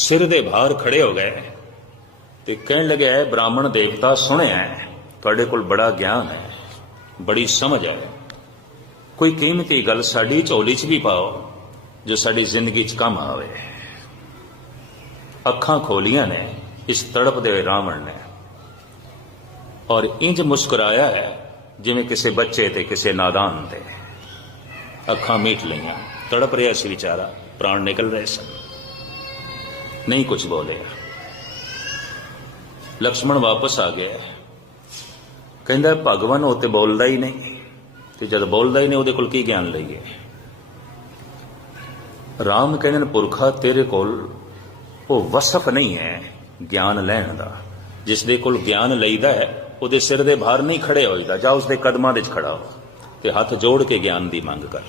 ਸਿਰ ਦੇ ਭਾਰ ਖੜੇ ਹੋ ਗਏ ਤੇ ਕਹਿਣ ਲੱਗੇ ਐ ਬ੍ਰਾਹਮਣ ਦੇਵਤਾ ਸੁਣਿਆ ਤੁਹਾਡੇ ਕੋਲ ਬੜਾ ਗਿਆਨ ਹੈ ਬੜੀ ਸਮਝ ਹੈ ਕੋਈ ਕੀਮਤੀ ਗੱਲ ਸਾਡੀ ਝੋਲੀ 'ਚ ਵੀ ਪਾਓ ਜੋ ਸਾਡੀ ਜ਼ਿੰਦਗੀ 'ਚ ਕੰਮ ਆਵੇ ਅੱਖਾਂ ਖੋਲੀਆਂ ਨੇ ਇਸ ਤੜਪ ਦੇ ਰਾਵਣ ਨੇ ਔਰ ਇੰਜ ਮੁਸਕਰਾਇਆ ਹੈ ਜਿਵੇਂ ਕਿਸੇ ਬੱਚੇ ਤੇ ਕਿਸੇ ਨਾਦਾਨ ਤੇ ਅੱਖਾਂ ਮੀਟ ਲਈਆਂ ਤੜਪ ਰਿਹਾ ਸੀ ਵਿਚਾਰਾ ਪ੍ਰਾਣ ਨਿਕਲ ਰਹੇ ਸਨ ਨਹੀਂ कुछ बोले ਲਕਸ਼ਮਣ ਵਾਪਸ ਆ ਗਿਆ ਕਹਿੰਦਾ ਭਗਵਾਨ ਉਹ ਤੇ ਬੋਲਦਾ ਹੀ ਨਹੀਂ ਤੇ ਜਦ ਬੋਲਦਾ ਹੀ ਨਹੀਂ ਉਹਦੇ ਕੋਲ ਕੀ ਗਿਆਨ ਲਈਏ ਰਾਮ ਕਹਿੰਦੇ ਨੇ ਪੁਰਖਾ ਤੇਰੇ ਕੋਲ ਉਹ ਵਸਫ ਨਹੀਂ ਹੈ ਗਿਆਨ ਲੈਣ ਦਾ ਜਿਸ ਦੇ ਕੋਲ ਗਿਆਨ ਲਈਦਾ ਹੈ ਉਹਦੇ ਸਿਰ ਦੇ ਭਾਰ ਨਹੀਂ ਖੜੇ ਹੋਈਦਾ ਜਾਂ ਉਸਦੇ ਕਦਮਾਂ ਦੇ ਖੜਾ ਹੋ ਤੇ ਹੱਥ ਜੋੜ ਕੇ ਗਿਆਨ ਦੀ ਮੰਗ ਕਰ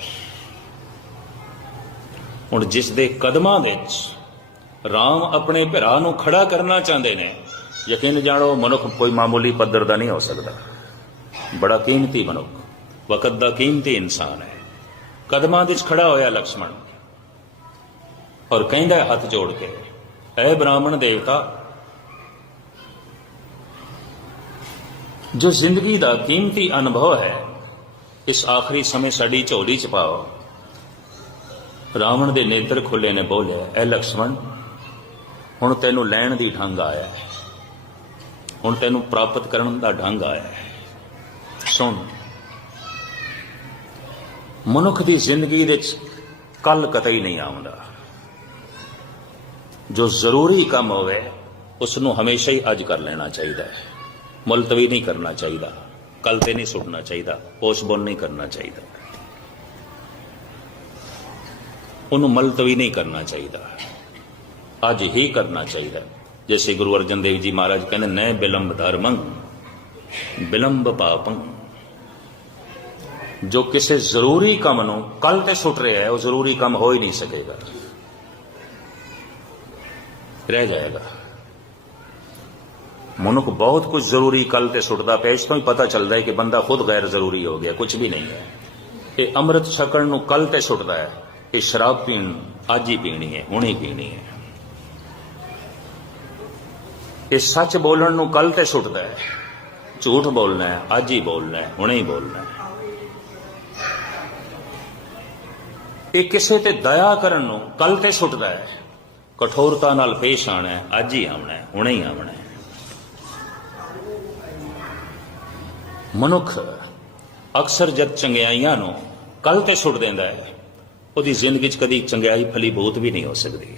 ਹੁਣ ਜਿਸ ਦੇ ਕਦਮਾਂ ਵਿੱਚ ਰਾਮ ਆਪਣੇ ਭਰਾ ਨੂੰ ਖੜਾ ਕਰਨਾ ਚਾਹੁੰਦੇ ਨੇ ਯਕੀਨ ਜਾਣੋ ਮਨੁੱਖ ਕੋਈ ਮਾਮੂਲੀ ਪੱਦਰ ਦਾ ਨਹੀਂ ਹੋ ਸਕਦਾ ਬੜਾ ਕੀਮਤੀ ਮਨੁੱਖ ਵਕਤ ਦਾ ਕੀਮਤੀ ਇਨਸਾਨ ਹੈ ਕਦਮਾਂ ਵਿੱਚ ਖੜਾ ਹੋਇਆ ਲక్ష్మణ ਔਰ ਕਹਿੰਦਾ ਹੱਥ ਜੋੜ ਕੇ ਐ ਬ੍ਰਾਹਮਣ ਦੇਵਤਾ ਜੋ ਜ਼ਿੰਦਗੀ ਦਾ ਕੀਮਤੀ ਅਨੁਭਵ ਹੈ ਇਸ ਆਖਰੀ ਸਮੇਂ ਸਾਡੀ ਝੋਲੀ ਚ ਪਾਓ ਰਾਵਣ ਦੇ ਨੇਤਰ ਖੁੱਲੇ ਨੇ ਬੋਲਿਆ ਐ ਲక్ష్మణ ਹੁਣ ਤੈਨੂੰ ਲੈਣ ਦੀ ਢੰਗ ਆਇਆ ਹੈ ਹੁਣ ਤੈਨੂੰ ਪ੍ਰਾਪਤ ਕਰਨ ਦਾ ਢੰਗ ਆਇਆ ਹੈ ਸੁਣ ਮਨੁੱਖ ਦੀ ਜ਼ਿੰਦਗੀ ਦੇ ਵਿੱਚ ਕੱਲ ਕਤਈ ਨਹੀਂ ਆਉਂਦਾ ਜੋ ਜ਼ਰੂਰੀ ਕੰਮ ਹੋਵੇ ਉਸ ਨੂੰ ਹਮੇਸ਼ਾ ਹੀ ਅੱਜ ਕਰ ਲੈਣਾ ਚਾਹੀਦਾ ਹੈ ਮਲਤਵੀ ਨਹੀਂ ਕਰਨਾ ਚਾਹੀਦਾ ਕੱਲ ਤੇ ਨਹੀਂ ਸੁਟਣਾ ਚਾਹੀਦਾ ਪੋਸਟਪੋਨ ਨਹੀਂ ਕਰਨਾ ਚਾਹੀਦਾ ਉਹਨੂੰ ਮਲਤਵੀ ਨਹੀਂ ਕਰਨਾ ਚਾਹੀਦਾ ਅੱਜ ਹੀ ਕਰਨਾ ਚਾਹੀਦਾ ਜਿਵੇਂ ਗੁਰੂ ਅਰਜਨ ਦੇਵ ਜੀ ਮਹਾਰਾਜ ਕਹਿੰਦੇ ਨੈ ਬਿਲੰਬ ਧਰਮੰ ਬਿਲੰਬ ਪਾਪੰ ਜੋ ਕਿਸੇ ਜ਼ਰੂਰੀ ਕੰਮ ਨੂੰ ਕੱਲ ਤੇ ਛੁੱਟ ਰਿਹਾ ਹੈ ਉਹ ਜ਼ਰੂਰੀ ਕੰਮ ਹੋ ਹੀ ਨਹੀਂ ਸਕੇਗਾ ਰਹਿ ਜਾਏਗਾ ਮਨੁੱਖ ਬਹੁਤ ਕੁਝ ਜ਼ਰੂਰੀ ਕੱਲ ਤੇ ਛੁੱਟਦਾ ਪੈਸ ਇਸ ਤੋਂ ਹੀ ਪਤਾ ਚੱਲਦਾ ਹੈ ਕਿ ਬੰਦਾ ਖੁਦ ਗੈਰ ਜ਼ਰੂਰੀ ਹੋ ਗਿਆ ਕੁਝ ਵੀ ਨਹੀਂ ਹੈ ਇਹ ਅੰਮ੍ਰਿਤ ਛਕਣ ਨੂੰ ਕੱਲ ਤੇ ਛੁੱਟਦਾ ਹੈ ਇਹ ਸ਼ਰਾਬ ਪੀਣ ਅੱਜ ਹੀ ਪੀਣੀ ਹੈ ਹੁਣੇ ਪੀਣੀ ਹੈ ਇਹ ਸੱਚ ਬੋਲਣ ਨੂੰ ਕੱਲ ਤੇ ਸੁੱਟਦਾ ਹੈ ਝੂਠ ਬੋਲਣਾ ਹੈ ਅੱਜ ਹੀ ਬੋਲਣਾ ਹੈ ਹੁਣੇ ਹੀ ਬੋਲਣਾ ਹੈ ਇਹ ਕਿਸੇ ਤੇ ਦਇਆ ਕਰਨ ਨੂੰ ਕੱਲ ਤੇ ਸੁੱਟਦਾ ਹੈ ਕਠੋਰਤਾ ਨਾਲ ਪੇਸ਼ ਆਣਾ ਹੈ ਅੱਜ ਹੀ ਆਉਣਾ ਹੈ ਹੁਣੇ ਹੀ ਆਉਣਾ ਹੈ ਮਨੁੱਖ ਅਕਸਰ ਜਦ ਚੰਗਿਆਈਆਂ ਨੂੰ ਕੱਲ ਤੇ ਸੁੱਟ ਦਿੰਦਾ ਹੈ ਉਹਦੀ ਜ਼ਿੰਦਗੀ 'ਚ ਕਦੀ ਚੰਗਿਆਈ ਫਲੀ ਬਹੁਤ ਵੀ ਨਹੀਂ ਹੋ ਸਕਦੀ